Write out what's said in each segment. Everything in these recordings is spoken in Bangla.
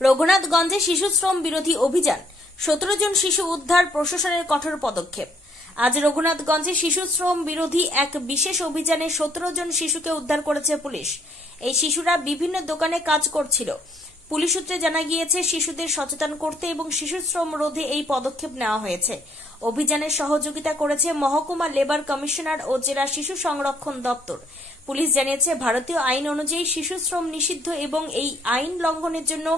রঘুনাথগঞ্জে শিশু শ্রম বিরোধী অভিযান, 17 জন শিশু উদ্ধার, প্রশাসনের কঠোর পদক্ষেপ। আজ রঘুনাথগঞ্জে শিশু শ্রম বিরোধী এক বিশেষ অভিযানে 17 জন শিশুকে উদ্ধার করেছে পুলিশ। এই শিশুরা বিভিন্ন দোকানে কাজ করছিল। পুলিশ সূত্রে জানা গিয়েছে, শিশুদের সচেতন করতে এবং শিশু শ্রম রোধে এই পদক্ষেপ নেওয়া হয়েছে। অভিযানে সহযোগিতা করেছে মহকুমা লেবার কমিশনার ও জেলা শিশু সংরক্ষণ দপ্তর। পুলিশ জানিয়েছে, ভারতীয় আইন অনুযায়ী শিশু শ্রম নিষিদ্ধ এবং এই আইন লঙ্ঘনের জন্য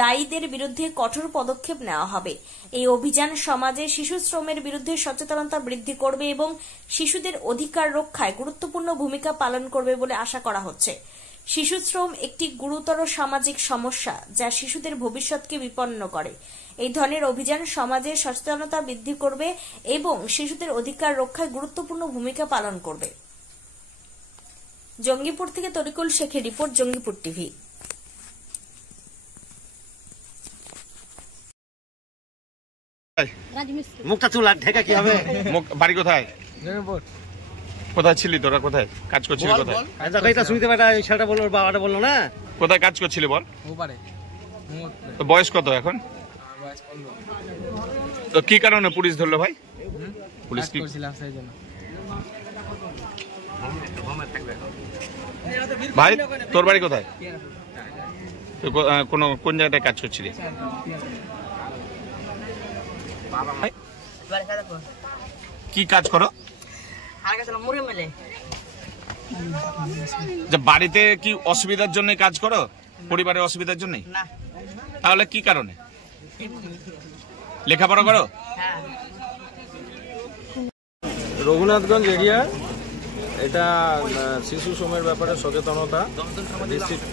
দায়ীদের বিরুদ্ধে কঠোর পদক্ষেপ নেওয়া হবে। এই অভিযান সমাজে শিশু শ্রমের বিরুদ্ধে সচেতনতা বৃদ্ধি করবে এবং শিশুদের অধিকার রক্ষায় গুরুত্বপূর্ণ ভূমিকা পালন করবে বলে আশা করা হচ্ছে। শিশু শ্রম একটি গুরুতর সামাজিক সমস্যা যা শিশুদের ভবিষ্যৎকে বিপন্ন করে। এই ধরনের অভিযান সমাজে সচেতনতা বৃদ্ধি করবে এবং শিশুদের অধিকার রক্ষায় গুরুত্বপূর্ণ ভূমিকা পালন করবে। জঙ্গিপুর থেকে তরিকুল শেখের রিপোর্ট, জঙ্গিপুর টিভি। মুখটা চুল আর ঢেকা কি হবে? বাড়ি কোথায়? কোথায় ছিলি তোরা? কোথায় কাজ করছিলি? কোথায়? এটা শুনতে পাটা এই ছেলেটা বললো, বাবাটা বললো না। কোথায় কাজ করছিলি বল? তো বয়স কত এখন? তো কি কারণে পুলিশ ধরলো ভাই? পুলিশ কি ভাই তোর বাড়ি কোথায়? কোন জায়গাটায় কাজ করছিলি? কি কাজ করো? বাড়িতে কি অসুবিধার জন্য কাজ করো? পরিবারের অসুবিধার জন্য? তাহলে কি কারণে? লেখাপড়া করো? রঘুনাথগঞ্জ এরিয়া, এটা শিশু শ্রমের ব্যাপারে সচেতনতা, district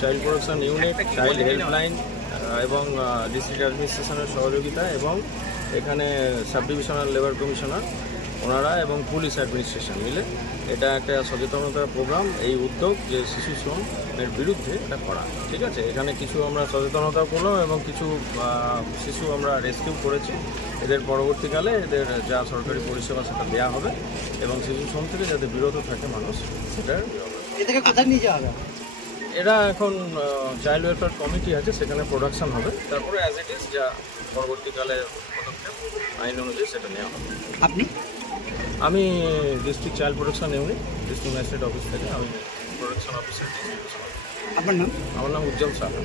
child protection unit, child helpline এবং ডিস্ট্রিক্ট অ্যাডমিনিস্ট্রেশনের সহযোগিতা এবং এখানে সাব ডিভিশনাল লেবার কমিশনার ওনারা এবং পুলিশ অ্যাডমিনিস্ট্রেশন মিলে এটা একটা সচেতনতা প্রোগ্রাম, এই উদ্যোগ যে শিশু শ্রমের বিরুদ্ধে এটা করা। ঠিক আছে, এখানে কিছু আমরা সচেতনতা করলাম এবং কিছু শিশু আমরা রেস্কিউ করেছি। এদের পরবর্তীকালে এদের যা সরকারি পরিষেবা সেটা দেওয়া হবে এবং শিশু শ্রম থেকে যাতে বিরত থাকে মানুষ সেটা কোথায় নিয়ে যাওয়া হবে। এরা এখন চাইল্ড ওয়েলফেয়ার কমিটি আছে, সেখানে প্রোডাকশন হবে, তারপরে অ্যাজ ইট ইজ যা পরবর্তীকালে পদক্ষেপ আইন অনুযায়ী সেটা নেওয়া হবে। আপনি? আমি district child protection unit, district magistrate office থেকে আমি প্রোটেকশন অফিসার। আপনার নাম? আমার নাম উজ্জ্বল সাহা।